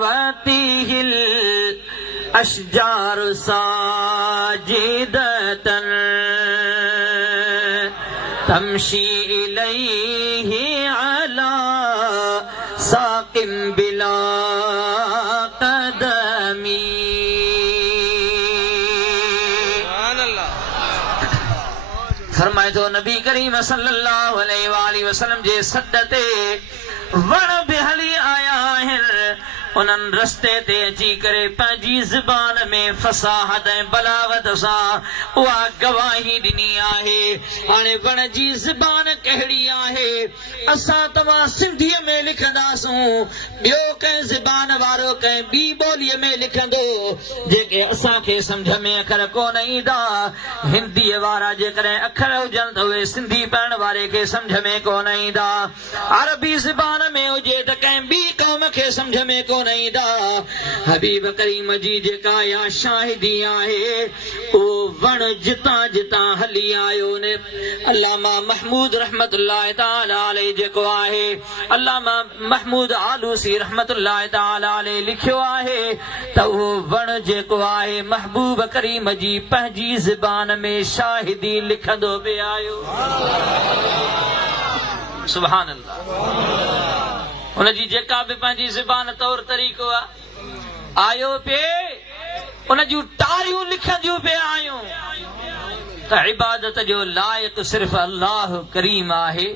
वतीहिल अशजार साजिदतन तमशी इलैहि अला साकिम बिला कदमी। फरमाए तो नबी करीम सल्लल्लाहु अलैहि वसल्लम जे सदते वण बि हली आया आहिनि। उन्हनि रस्ते ते अची करे पंहिंजी ज़बान में फसाहत ऐं बलागत सां उहा गवाही ॾिनी आहे। हाणे वण जी ज़बान कहिड़ी आहे, असां तव्हां सिंधीअ में लिखंदासूं, ॿियो कंहिं ज़बान वारो कंहिं ॿी ॿोलीअ में लिखंदो, जेके असांखे सम्झ में अखर कोन ईंदा। हिंदीअ वारा जेकॾहिं अखर हुजनि त उहे सिंधी पढ़ण वारे खे सम्झ में कोन ईंदा। अरबी ज़बान में हुजे त कंहिं ॿी क़ौम खे सम्झ में कोन ईंदा। हबीब करीम जी जेका या शाहिदी आहे, उहो वण जितां जितां हली आयो ने। अल्लामा महमूद रहमतुल्लाह ताला अलैहि जेको आहे, अल्लामा महमूद आलूसी रहमतुल्लाह ताला अलैहि लिखियो आहे त उहो वण जेको आहे महबूब करीम जी पंहिंजी ज़बान में शाहिदी लिखंदो बि आयो। सुभान अल्लाह। उनजी जेका बि पंहिंजी ज़बान तौर तरीक़ो आहे आयो पे, उन जूं तारियूं लिखंदियूं पिया आहियूं त इबादत जो लाइक़ सिर्फ़ अल्लाह करीम आहे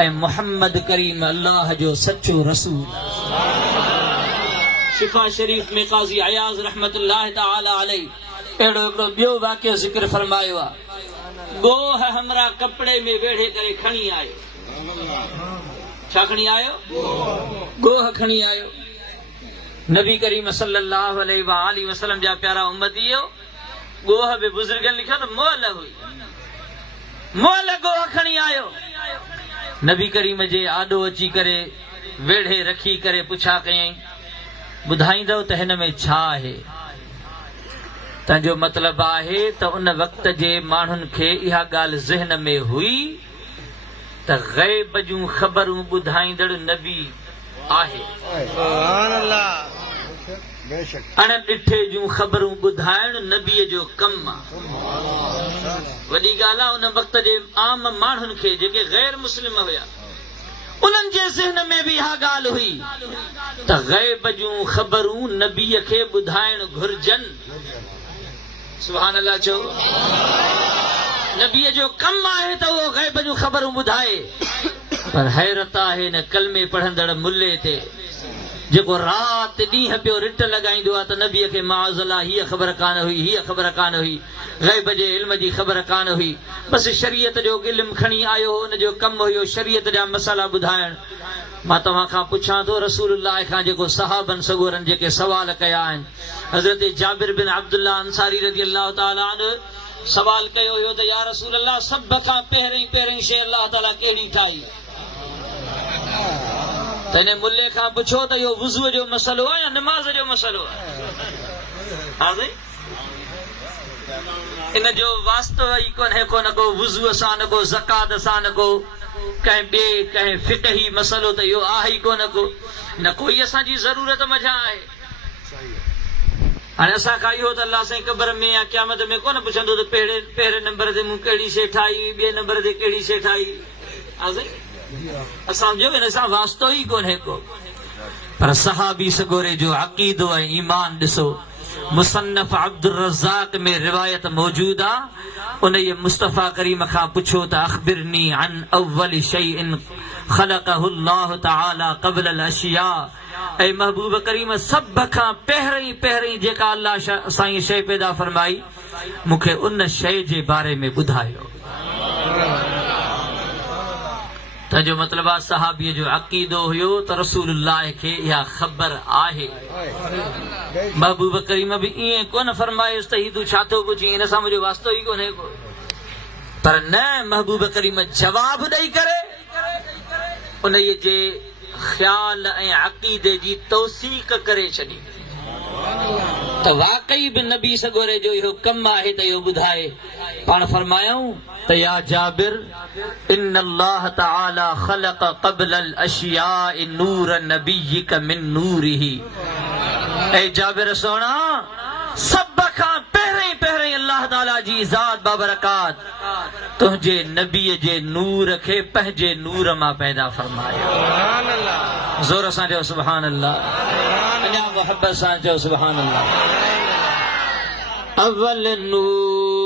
ऐं मुहम्मद करीम अल्लाह जो सचो रसूल। शिफा शरीफ में क़ाज़ी अयाज़ रहमतुल्लाह ताला अलैहि अहिड़ो हिकिड़ो ॿियो वाक़ियो ज़िक्र फरमायो आहे। गोह हमरा कपिड़े में वेढ़े करे खणी आयो। छा खणी आयो? गोह खणी आयो। नबी करीम सल्लल्लाहु अलैहि वसल्लम जा प्यारा उम्मती हो। गोह बि बुज़ुर्गनि लिखियो त मोल हुई, मोल गोह खणी आयो। नबी करीम जे आॾो अची करे वेढ़े रखी करे पुछा कयईं, ॿुधाईंदव त हिन में छा आहे? तंहिंजो मतिलब आहे त उन वक़्त जे माण्हुनि खे इहा ॻाल्हि ज़हन में हुई त ग़ैब जूं ख़बरूं ॿुधाईंदड़ नबी आहे, अणॾिठे जूं ख़बरूं ॿुधाइण नबीअ जो कमु आहे। वॾी ॻाल्हि आहे उन वक़्त जे आम माण्हुनि खे जेके ग़ैर मुस्लिम हुया, उन्हनि जे ज़हन में बि इहा ॻाल्हि हुई त ग़ैब जूं ख़बरूं नबीअ खे ॿुधाइण घुर्जनि। सुभान अल्लाह चओ। नबीअ जो कमु आहे त उहो ग़ैब जूं ख़बरूं ॿुधाए। पर हैरत आहे न कलमे पढ़ंदड़ मुल्ले ते, जेको राति ॾींहं पियो रिट लॻाईंदो आहे त नबीअ खे माअज़ल्लाह हीअ ख़बर कान हुई, हीअ ख़बर कान हुई, ग़ैब जे इल्म जी ख़बर कान हुई। बसि शरीयत जो इल्मु खणी आयो हो, हुन जो कमु हुयो शरीयत जा मसाला ॿुधाइण। मां तव्हां खां पुछां थो, रसूलुल्लाह खां जेको सहाबनि सगोरनि जेके सवाल कया आहिनि, हज़रत जाबिर बिन अब्दुल्लाह अंसारी रज़ियल्लाहु ताला अन्हु सवाल कयो हुयो त या रसूल अल्लाह, सभ खां पहिरीं शइ अल्लाह ताला कहिड़ी ठाही? त हिन मुल्ले खां पुछो त इहो वुज़ूअ जो मसलो आहे या नमाज़ जो मसलो आहे? हा साईं, इन जो वास्तव ई कोन्हे को, न को वुज़ूअ सां, न को ज़कात सां, न को कंहिं ॿिए कंहिं फ़िक़ही मसलो त इहो आहे ई कोन को, न कोई असांजी ज़रूरत मझा आहे। हाणे असां खां इहो त अल्लाह साईं क़बर में या क़यामत में कोन पुछंदो त पहिरें नंबर ते मूं कहिड़ी शइ ठाही, ॿिए नंबर ते कहिड़ी शइ ठाही। असां जो हिन सां वास्तो ई कोन्हे को। पर सहाबी सगोरे जो अक़ीदो ऐं ईमान ॾिसो। मुसन्नफ़ अब्दुर रज़्ज़ाक़ में रिवायत मौजूद आहे। उन ये मुस्तफ़ा करीम खां पुछो त अख़बिरनी अन अव्वल शैइन ख़लक़हु अल्लाह तआला क़ब्ल अल अशिया। ऐं महबूब करीम सभ खां पहिरीं जेका अल्लाह साईं शइ पैदा फरमाई, मूंखे उन शइ जे बारे में ॿुधायो। तंहिंजो मतिलबु आहे सहाबीअ जो अक़ीदो हुयो त रसूलुल्लाह खे इहा ख़बर आहे। महबूब करीम बि ईअं कोन फरमायुसि त हीउ तूं छा थो पुछी, हिन सां मुंहिंजो वास्तो ई कोन्हे को। पर न, महबूब करीम जवाब ॾेई करे उन जे ख़्याल ऐं अक़ीदे जी तौसीक़ करे छॾी। तो वाकई भी नबी सगोरे जो इहो कम आहे त इहो ॿुधाए पाण फरमायूं त या जाबिर इन अल्लाह तआला खलक क़ब्ल अल अशियाء नूर नबियक मिन नूरिही। ए जाबिर सोना सब खां पहिरीं अल्लाह ताला जी ज़ात बाबरकात तुंहिंजे नबीअ जे नूर खे पंहिंजे नूर मां पैदा फरमायो। सुभान अल्लाह। ज़ोर सां चओ सुभान अल्लाह। अञा मोहब्बत सां चओ सुभान अल्लाह। अव्वल नूर